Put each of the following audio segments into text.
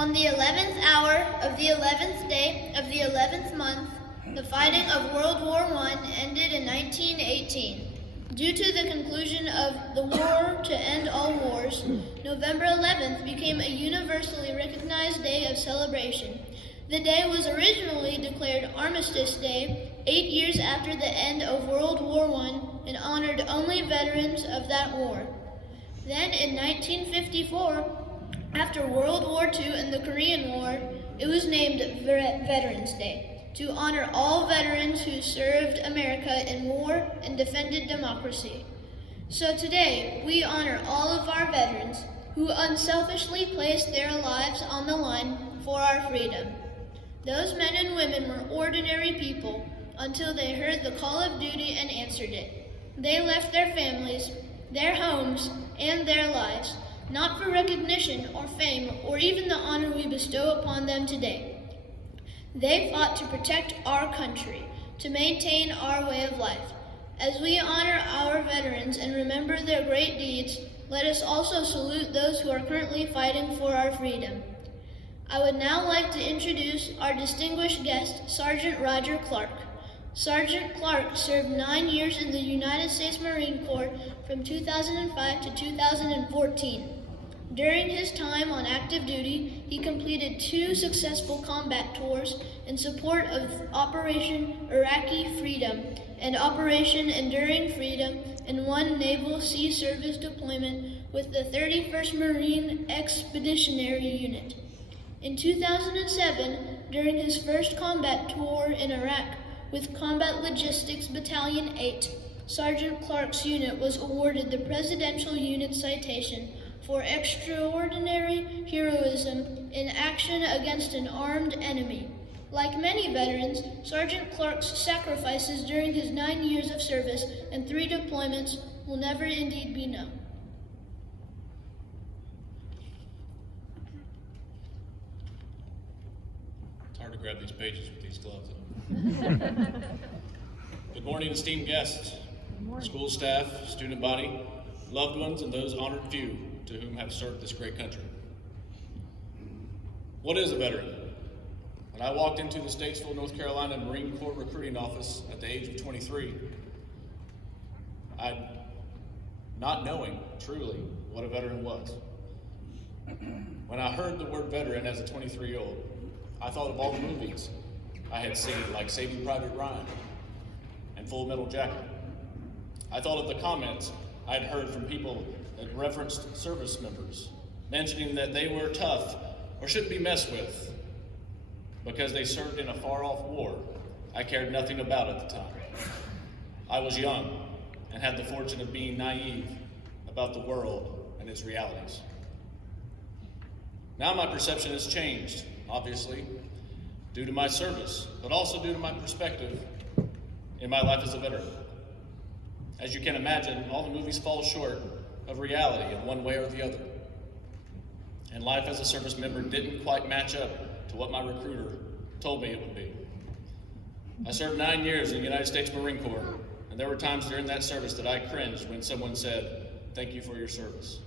On the 11th hour of the 11th day of the 11th month, the fighting of World War I ended in 1918. Due to the conclusion of the War to End All Wars, November 11th became a universally recognized day of celebration. The day was originally declared Armistice Day 8 years after the end of World War I and honored only veterans of that war. Then in 1954, after World War II and the Korean War, it was named Veterans Day to honor all veterans who served America in war and defended democracy. So today, we honor all of our veterans who unselfishly placed their lives on the line for our freedom. Those men and women were ordinary people until they heard the call of duty and answered it. They left their families, their homes, and their lives, not for recognition or fame or even the honor we bestow upon them today. They fought to protect our country, to maintain our way of life. As we honor our veterans and remember their great deeds, let us also salute those who are currently fighting for our freedom. I would now like to introduce our distinguished guest, Sergeant Roger Clark. Sergeant Clark served 9 years in the United States Marine Corps from 2005 to 2014. During his time on active duty, he completed 2 successful combat tours in support of Operation Iraqi Freedom and Operation Enduring Freedom and 1 Naval Sea Service deployment with the 31st Marine Expeditionary Unit. In 2007, during his first combat tour in Iraq with Combat Logistics Battalion 8, Sergeant Clark's unit was awarded the Presidential Unit Citation for extraordinary heroism in action against an armed enemy. Like many veterans, Sergeant Clark's sacrifices during his 9 years of service and 3 deployments will never indeed be known. It's hard to grab these pages with these gloves on. Good morning, esteemed guests, school staff, student body, loved ones, and those honored few to whom have served this great country. What is a veteran? When I walked into the Statesville, North Carolina Marine Corps recruiting office at the age of 23, not knowing truly what a veteran was. When I heard the word veteran as a 23-year-old, I thought of all the movies I had seen, like Saving Private Ryan and Full Metal Jacket. I thought of the comments I had heard from people that referenced service members, mentioning that they were tough or shouldn't be messed with because they served in a far-off war I cared nothing about at the time. I was young and had the fortune of being naive about the world and its realities. Now my perception has changed, obviously, due to my service, but also due to my perspective in my life as a veteran. As you can imagine, all the movies fall short of reality in one way or the other. And life as a service member didn't quite match up to what my recruiter told me it would be. I served 9 years in the United States Marine Corps, and there were times during that service that I cringed when someone said, "Thank you for your service."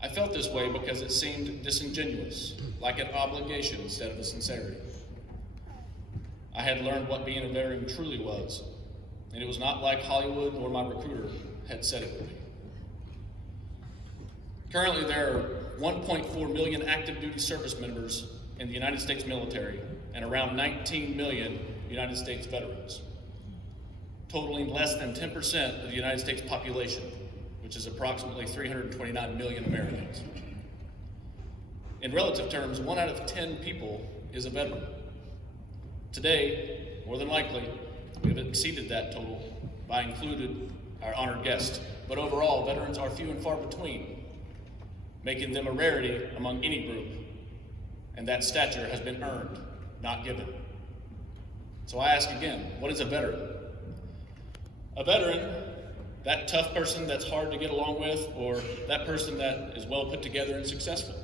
I felt this way because it seemed disingenuous, like an obligation instead of a sincerity. I had learned what being a veteran truly was, and it was not like Hollywood or my recruiter had said it would be. Currently, there are 1.4 million active duty service members in the United States military and around 19 million United States veterans, totaling less than 10% of the United States population, which is approximately 329 million Americans. In relative terms, 1 out of 10 people is a veteran. Today, more than likely, we have exceeded that total by including our honored guests, but overall, veterans are few and far between, making them a rarity among any group, and that stature has been earned, not given. So I ask again, what is a veteran? A veteran, that tough person that's hard to get along with, or that person that is well put together and successful.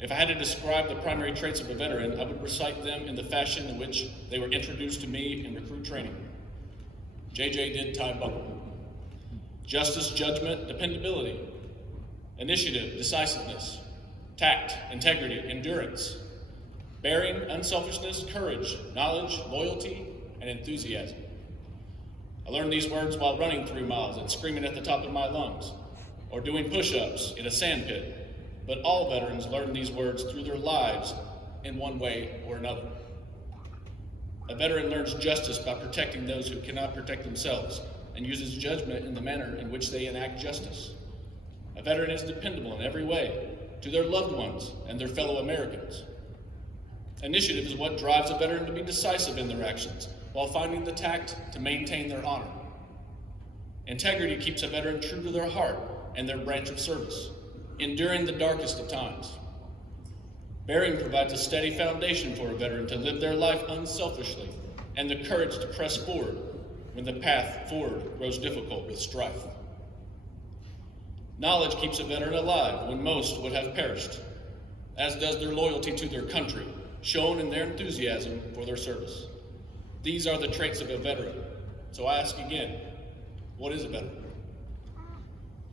If I had to describe the primary traits of a veteran, I would recite them in the fashion in which they were introduced to me in recruit training. JJ did tie buckle. Justice, judgment, dependability, initiative, decisiveness, tact, integrity, endurance, bearing, unselfishness, courage, knowledge, loyalty, and enthusiasm. I learned these words while running 3 miles and screaming at the top of my lungs, or doing push-ups in a sand pit. But all veterans learn these words through their lives in one way or another. A veteran learns justice by protecting those who cannot protect themselves and uses judgment in the manner in which they enact justice. A veteran is dependable in every way to their loved ones and their fellow Americans. Initiative is what drives a veteran to be decisive in their actions while finding the tact to maintain their honor. Integrity keeps a veteran true to their heart and their branch of service, enduring the darkest of times. Bearing provides a steady foundation for a veteran to live their life unselfishly and the courage to press forward when the path forward grows difficult with strife. Knowledge keeps a veteran alive when most would have perished, as does their loyalty to their country, shown in their enthusiasm for their service. These are the traits of a veteran. So I ask again, what is a veteran?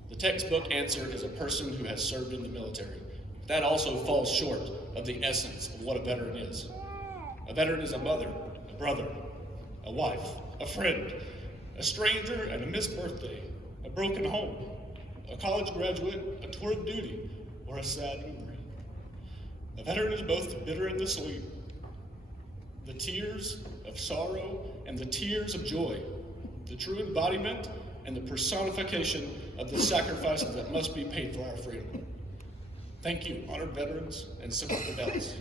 The textbook answer is a person who has served in the military. That also falls short of the essence of what a veteran is. A veteran is a mother, a brother, a wife, a friend, a stranger and a missed birthday, a broken home, a college graduate, a tour of duty, or a sad memory. A veteran is both the bitter and the sweet, the tears of sorrow and the tears of joy, the true embodiment and the personification of the sacrifices that must be paid for our freedom. Thank you, honored veterans and Semper Fidelis.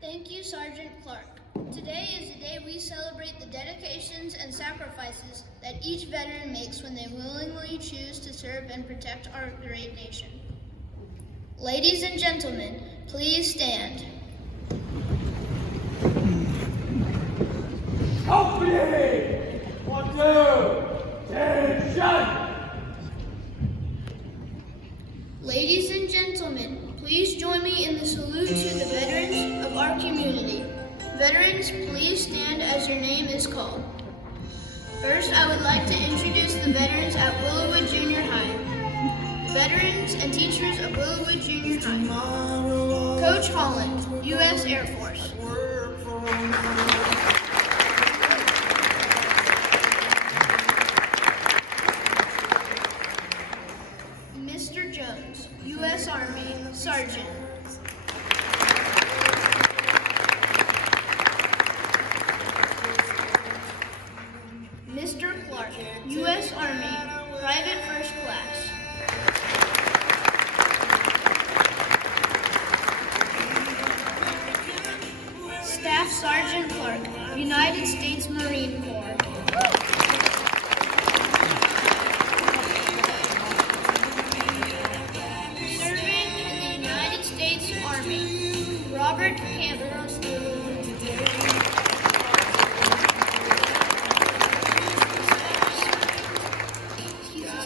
Thank you, Sergeant Clark. Today is the day we celebrate the dedications and sacrifices that each veteran makes when they willingly choose to serve and protect our great nation. Ladies and gentlemen, please stand. Company! 1, 2, attention! Ladies and gentlemen, please join me in the salute to the veterans of our community. Veterans, please stand as your name is called. First, I would like to introduce the veterans at Willowwood Junior High. Veterans and teachers of Willowwood Junior High. Coach Holland, U.S. Air Force. Mr. Jones, U.S. Army, Sergeant. Mr. Clark, U.S. Army, Private First Class. Staff Sergeant Clark, United States Marine Corps. Serving in the United States Army, Robert Campbell.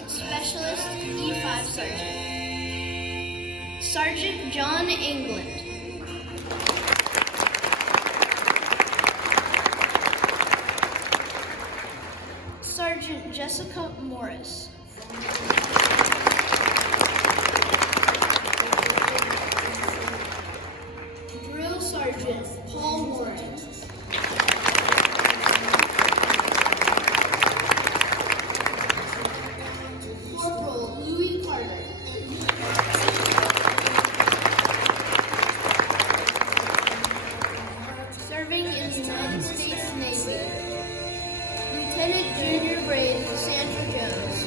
Specialist E5 Sergeant. Sergeant John England. Sergeant Jessica Morris. Drill Sergeant Paul Warren. Corporal Louis Carter. Serving in the United States Navy. Lieutenant Junior Grade Sandra Jones.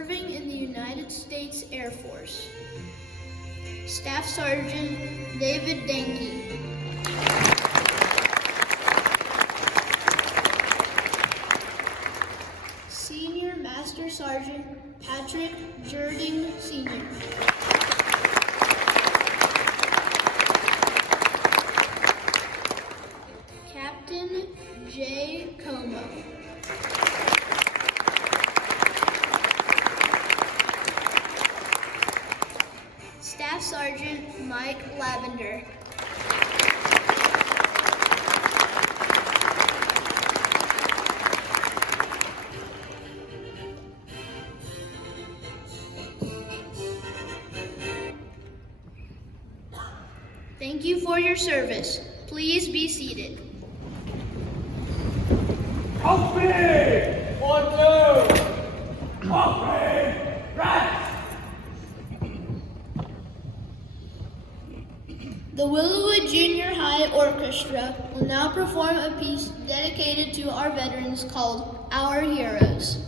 serving in the United States Air Force. Staff Sergeant David Denke. Senior Master Sergeant Patrick Jerding Sr. Captain J. Como. Staff Sergeant Mike Lavender. Thank you for your service. Please be seated. Company! 1, 2! Company! Rest! The Willowwood Junior High Orchestra will now perform a piece dedicated to our veterans called Our Heroes.